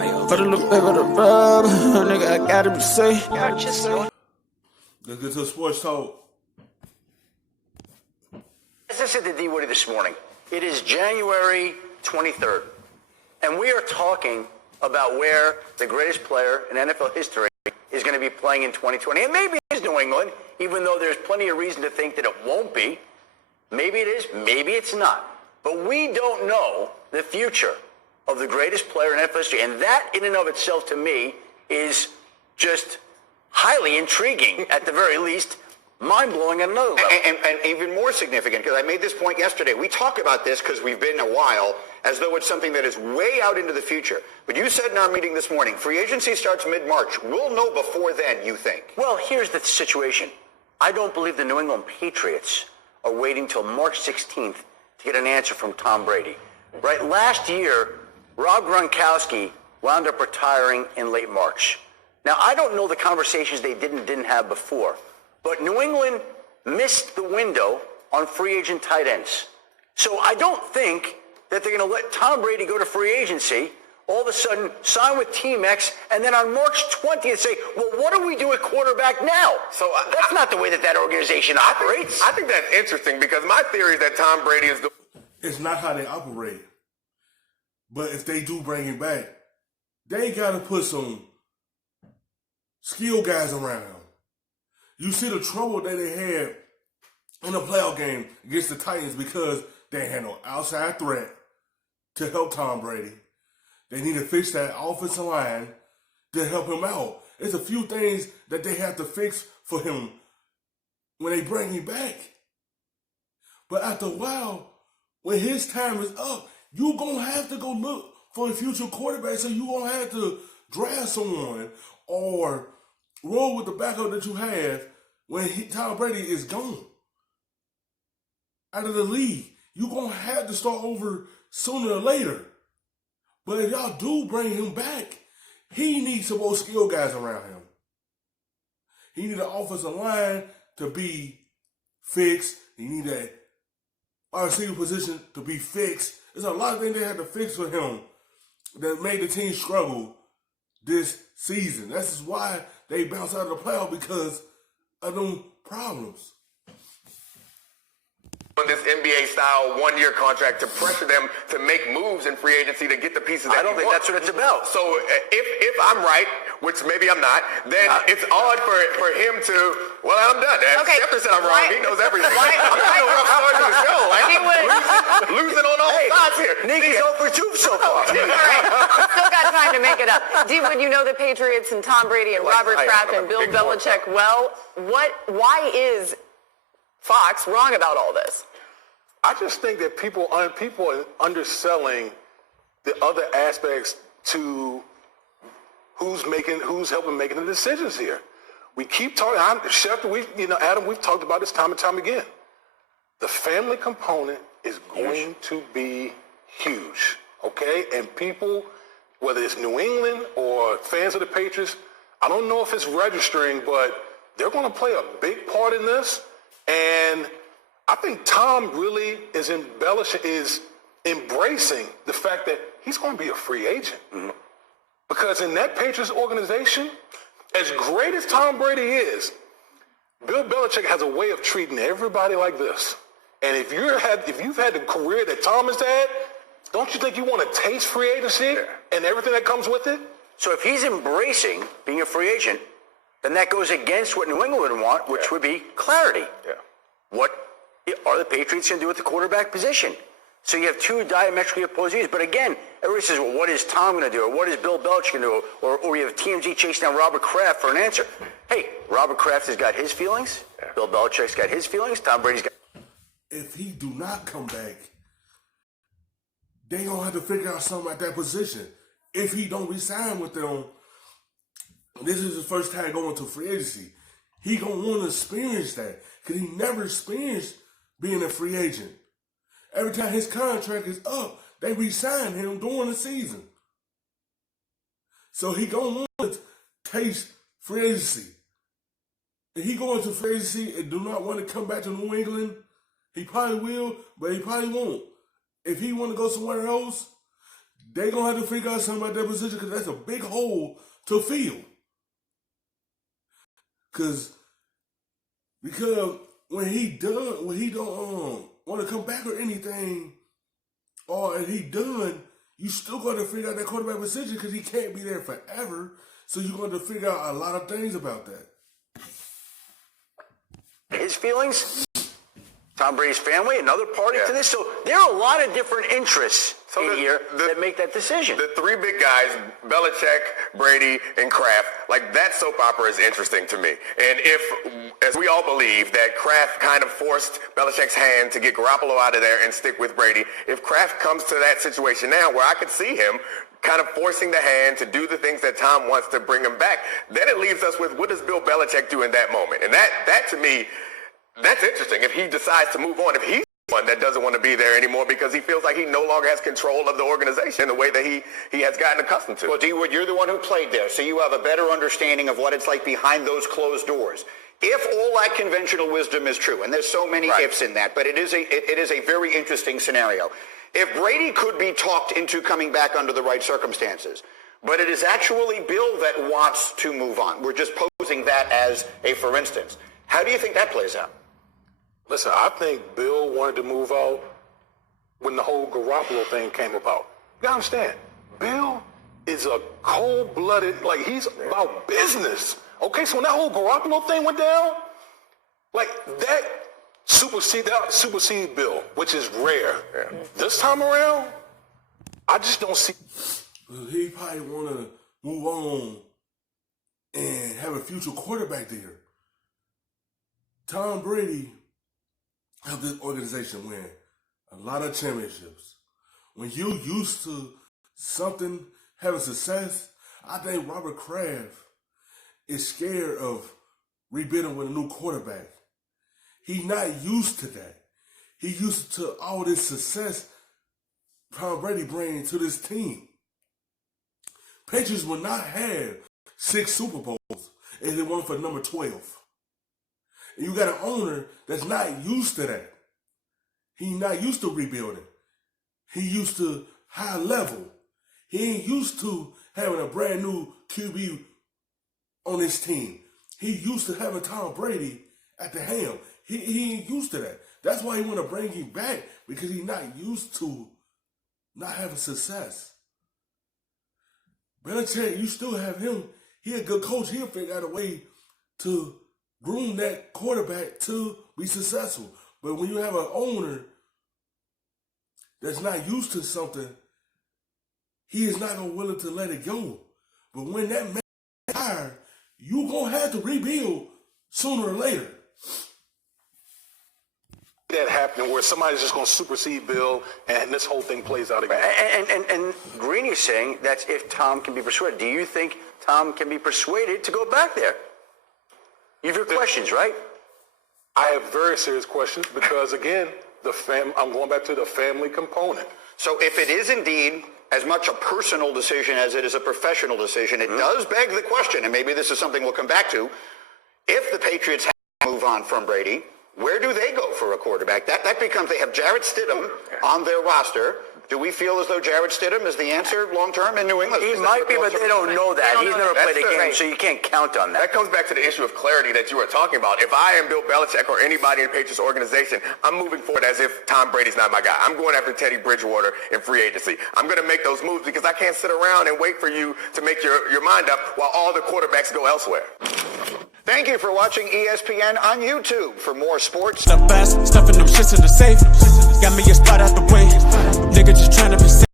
Put a little bit of the rub, nigga, I gotta be safe. Let's get to sports talk. As I said to D. Woody this morning, it is January 23rd, and we are talking about where the greatest player in NFL history is going to be playing in 2020. And maybe it is New England, even though there's plenty of reason to think that it won't be. Maybe it is, maybe it's not. But we don't know the future of the greatest player in NFL history. And that, in and of itself, to me, is just highly intriguing, at the very least, mind-blowing at another level. And even more significant, because I made this point yesterday. We talk about this because we've been a while, as though it's something that is way out into the future. But you said in our meeting this morning, free agency starts mid-March. We'll know before then, you think? Well, here's the situation. I don't believe the New England Patriots are waiting till March 16th to get an answer from Tom Brady. Right? Last year, Rob Gronkowski wound up retiring in late March. Now, I don't know the conversations they didn't have before, but New England missed the window on free agent tight ends. So I don't think that they're going to let Tom Brady go to free agency, all of a sudden sign with Team X, and then on March 20th say, well, what do we do at quarterback now? So that's not the way that organization operates. I think that's interesting because my theory is that Tom Brady is the... It's not how they operate. But if they do bring him back, they got to put some skill guys around him. You see the trouble that they had in the playoff game against the Titans because they had no outside threat to help Tom Brady. They need to fix that offensive line to help him out. There's a few things that they have to fix for him when they bring him back. But after a while, when his time is up, you're going to have to go look for a future quarterback, so you're going to have to draft someone or roll with the backup that you have when Tom Brady is gone out of the league. You're going to have to start over sooner or later. But if y'all do bring him back, he needs some more skill guys around him. He needs an offensive line to be fixed. He needs that receiver position to be fixed. There's a lot of things they had to fix for him that made the team struggle this season. That's why they bounced out of the playoff, because of them problems. This NBA-style one-year contract to pressure them to make moves in free agency to get the pieces that I don't think that's what it's about. So if I'm right, which maybe I'm not, then it's odd for him to, well, I'm done. Okay. Schefter said I'm wrong. He knows everything. I'm having a rough start to the show. Losing on all sides here. Nick's over 2 so far. All right. Still got time to make it up. Would you know the Patriots and Tom Brady and Robert Kraft and Bill Belichick well? Why is Fox wrong about all this? I just think that people are underselling the other aspects to who's helping making the decisions here. We keep talking, Schefter, Adam, we've talked about this time and time again. The family component is going to be huge, okay? And people, whether it's New England or fans of the Patriots, I don't know if it's registering, but they're going to play a big part in this. And I think Tom really is embracing the fact that he's going to be a free agent. Mm-hmm. Because in that Patriots organization, as great as Tom Brady is, Bill Belichick has a way of treating everybody like this. And if you've had the career that Tom has had, don't you think you want to taste free agency and everything that comes with it? So if he's embracing being a free agent, then that goes against what New England would want, which would be clarity. Yeah. What are the Patriots going to do at the quarterback position? So you have two diametrically opposed views. But again, everybody says, well, what is Tom going to do? Or what is Bill Belichick going to do? Or you have TMZ chasing down Robert Kraft for an answer. Hey, Robert Kraft has got his feelings. Yeah. Bill Belichick's got his feelings. Tom Brady's got... If he do not come back, they going to have to figure out something at that position. If he don't resign with them, this is his first time going to free agency. He going to want to experience that, because he never experienced being a free agent. Every time his contract is up, they re-sign him during the season. So he going to want to taste free agency. If he going to free agency and do not want to come back to New England, he probably will, but he probably won't. If he want to go somewhere else, they gonna have to figure out something about that position because that's a big hole to fill. Because when he don't want to come back or anything, and he done, you still got to figure out that quarterback position because he can't be there forever. So you're going to figure out a lot of things about that. His feelings, Tom Brady's family, another party to this. So there are a lot of different interests here that make that decision. The three big guys, Belichick, Brady, and Kraft, like that soap opera is interesting to me. And if, as we all believe, that Kraft kind of forced Belichick's hand to get Garoppolo out of there and stick with Brady, if Kraft comes to that situation now where I could see him kind of forcing the hand to do the things that Tom wants to bring him back, then it leaves us with what does Bill Belichick do in that moment? And that to me, that's interesting. If he decides to move on, if he's one that doesn't want to be there anymore because he feels like he no longer has control of the organization the way that he has gotten accustomed to. Well, D-Wood, you're the one who played there, so you have a better understanding of what it's like behind those closed doors. If all that conventional wisdom is true, and there's so many ifs in that, but it is a very interesting scenario. If Brady could be talked into coming back under the right circumstances, but it is actually Bill that wants to move on. We're just posing that as a for instance. How do you think that plays out? Listen, I think Bill wanted to move out when the whole Garoppolo thing came about. You gotta understand, Bill is a cold-blooded, like he's about business. Okay, so when that whole Garoppolo thing went down, like that superseded Bill, which is rare. Yeah. This time around, I just don't see. He probably want to move on and have a future quarterback there. Tom Brady helped this organization win a lot of championships. When you used to something having success, I think Robert Kraft is scared of rebuilding with a new quarterback. He's not used to that. He's used to all this success Tom Brady bringing to this team. Patriots will not have 6 Super Bowls if they won for number 12. And you got an owner that's not used to that. He's not used to rebuilding. He used to high level. He ain't used to having a brand new QB on his team. He used to having Tom Brady at the helm. He ain't used to that. That's why he want to bring him back, because he's not used to not having success. Belichick, you still have him. He a good coach. He'll figure out a way to groom that quarterback to be successful. But when you have an owner that's not used to something, he is not gonna willing to let it go. But when that man is tired, you gonna have to rebuild sooner or later. That happening where somebody's just going to supersede Bill and this whole thing plays out again. And Greeny's saying that's if Tom can be persuaded. Do you think Tom can be persuaded to go back there? You have your questions, right? I have very serious questions because, again, I'm going back to the family component. So if it is indeed as much a personal decision as it is a professional decision, it does beg the question, and maybe this is something we'll come back to, if the Patriots have to move on from Brady, where do they go for a quarterback? That becomes, they have Jarrett Stidham on their roster. Do we feel as though Jarrett Stidham is the answer long-term in New England? He might be, but they don't know that. He's never played a game, so you can't count on that. That comes back to the issue of clarity that you were talking about. If I am Bill Belichick or anybody in the Patriots organization, I'm moving forward as if Tom Brady's not my guy. I'm going after Teddy Bridgewater in free agency. I'm going to make those moves because I can't sit around and wait for you to make your mind up while all the quarterbacks go elsewhere. Thank you for watching ESPN on YouTube. For more sports. Stuff fast, stuffing them shits in the safe. Got me a spot at the